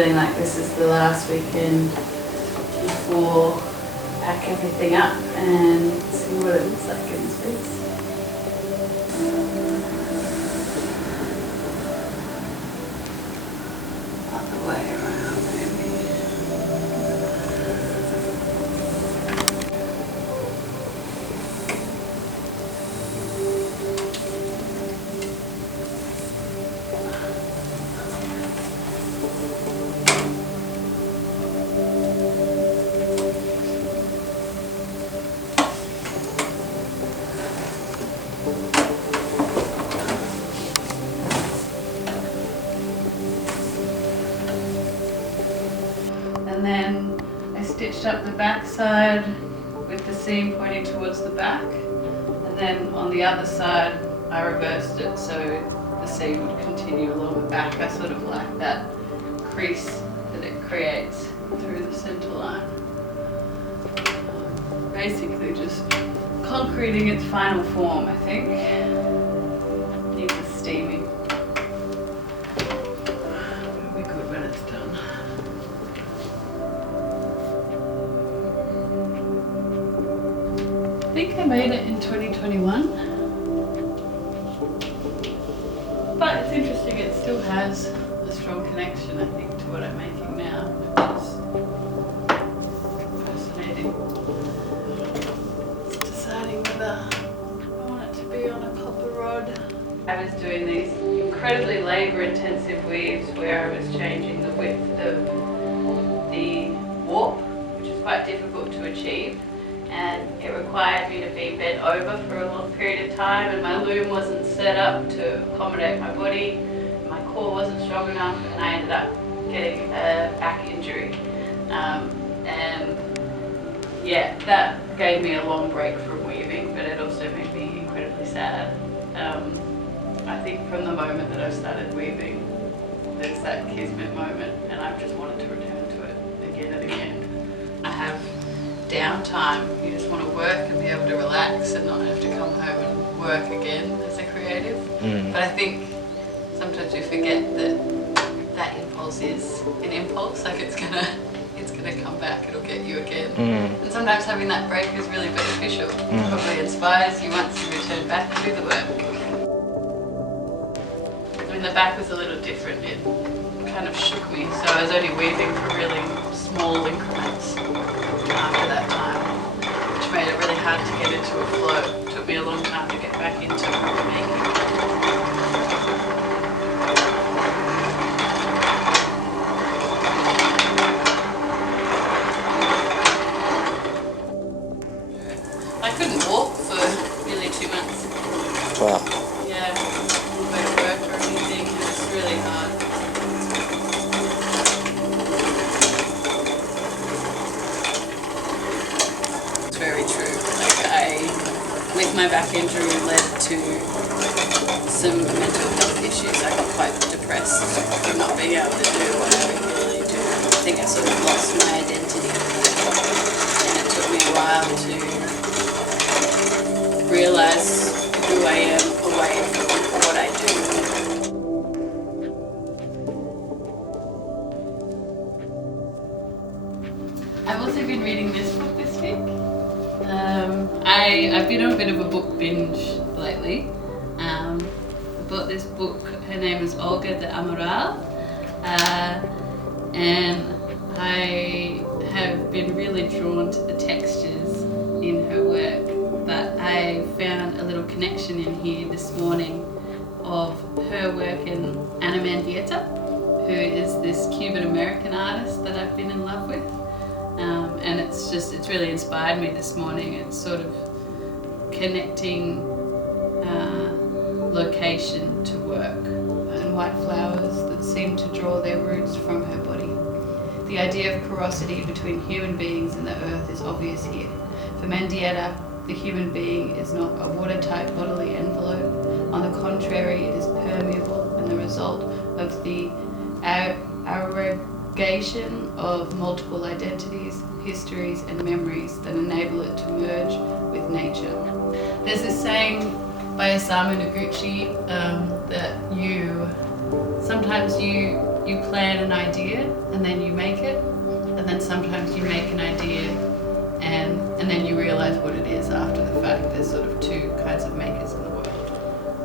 feeling like this is the last weekend before pack everything up and see what it looks like in space. Other way around maybe. And then I stitched up the back side with the seam pointing towards the back, and then on the other side I reversed it so the seam would continue along the back. I sort of like that crease that it creates through the centre line. Basically just concreting its final form, I think. Needs a steaming. It'll be good when it's done. I think I made it in 2021, but it's interesting, it still has a strong connection, I think, to what I'm making now, which is fascinating. Just deciding whether I want it to be on a copper rod. I was doing these incredibly labour-intensive weaves where I was changing the width of the warp, which is quite difficult to achieve. And it required me to be bent over for a long period of time, and my loom wasn't set up to accommodate my body, my core wasn't strong enough, and I ended up getting a back injury. And yeah, that gave me a long break from weaving, but it also made me incredibly sad. I think from the moment that I started weaving, there's that kismet moment, and I've just wanted to return to it again and again. I have downtime. You just want to work and be able to relax and not have to come home and work again as a creative. But I think sometimes we forget that that impulse is an impulse, like it's gonna come back, it'll get you again. And sometimes having that break is really beneficial. Probably inspires you once you return back to the work. I mean, the back was a little different. It kind of shook me, so I was only weaving for really small increments after that time, which made it really hard to get into a flow. It took me a long time to get back into making. I couldn't walk for nearly 2 months. Wow. Yeah, won't work or anything. It was really hard. Very true. Like with my back injury, led to some mental health issues. I got quite depressed from not being able to do what I regularly do. I think I sort of lost my identity, and it took me a while to realise who I am away from what I do. I've also been reading this book this week. I've been on a bit of a book binge lately. I bought this book, her name is Olga de Amaral, and I have been really drawn to the textures in her work, but I found a little connection in here this morning of her work in Ana Mendieta, who is this Cuban-American artist that I've been in love with. And it's really inspired me this morning. It's sort of connecting location to work, and white flowers that seem to draw their roots from her body. The idea of porosity between human beings and the earth is obvious here. For Mendieta, the human being is not a watertight bodily envelope. On the contrary, it is permeable and the result of the aggregation of multiple identities, histories and memories that enable it to merge with nature. There's this saying by Osamu Noguchi that sometimes you you plan an idea and then you make it, and then sometimes you make an idea and then you realize what it is after the fact. There's sort of two kinds of makers in the world.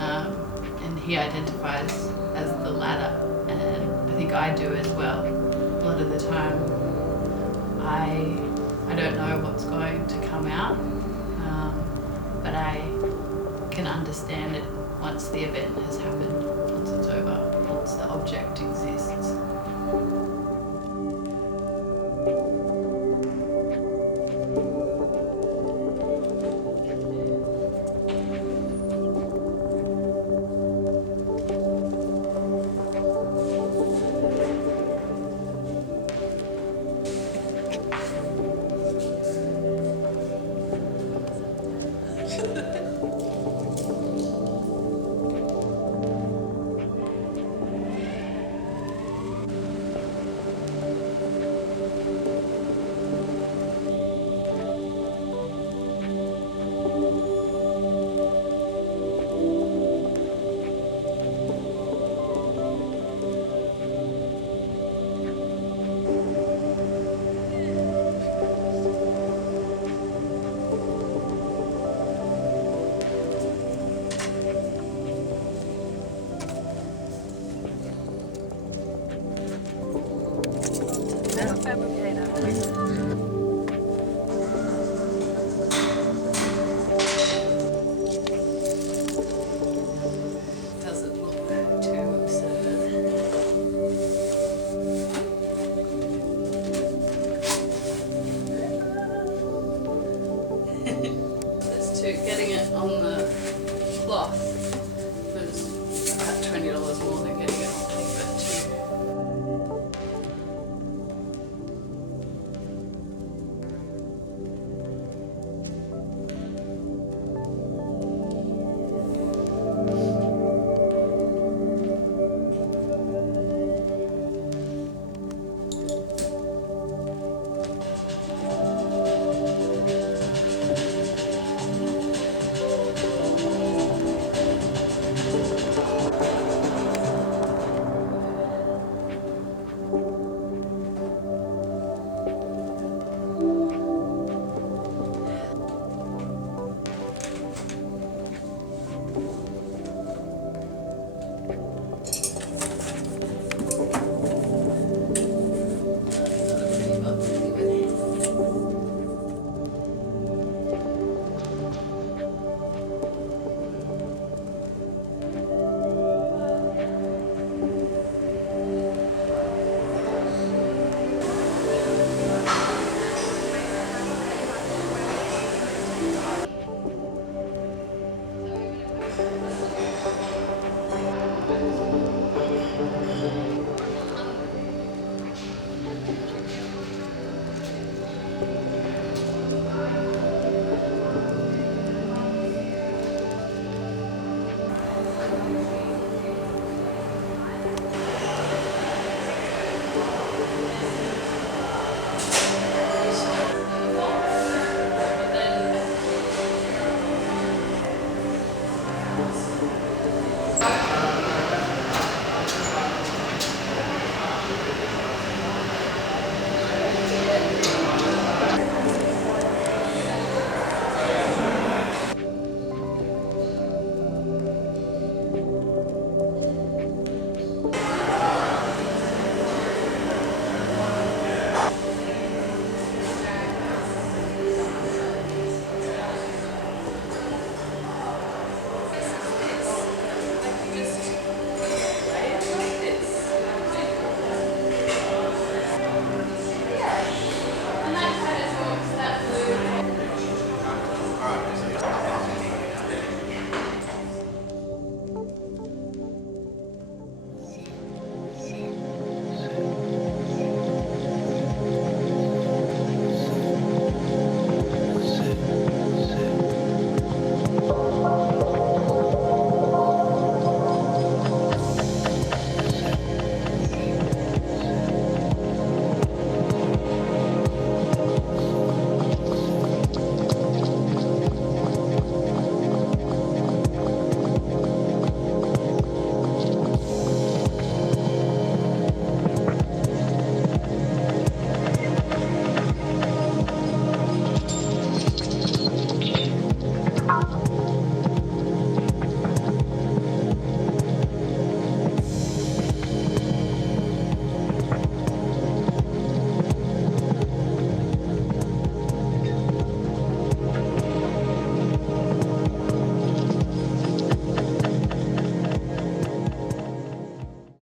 And he identifies as the latter, and I think I do as well. A lot of the time I don't know what's going to come out, but I can understand it once the event has happened, once it's over, once the object exists. Doesn't look too absurd. Just to getting it on the cloth.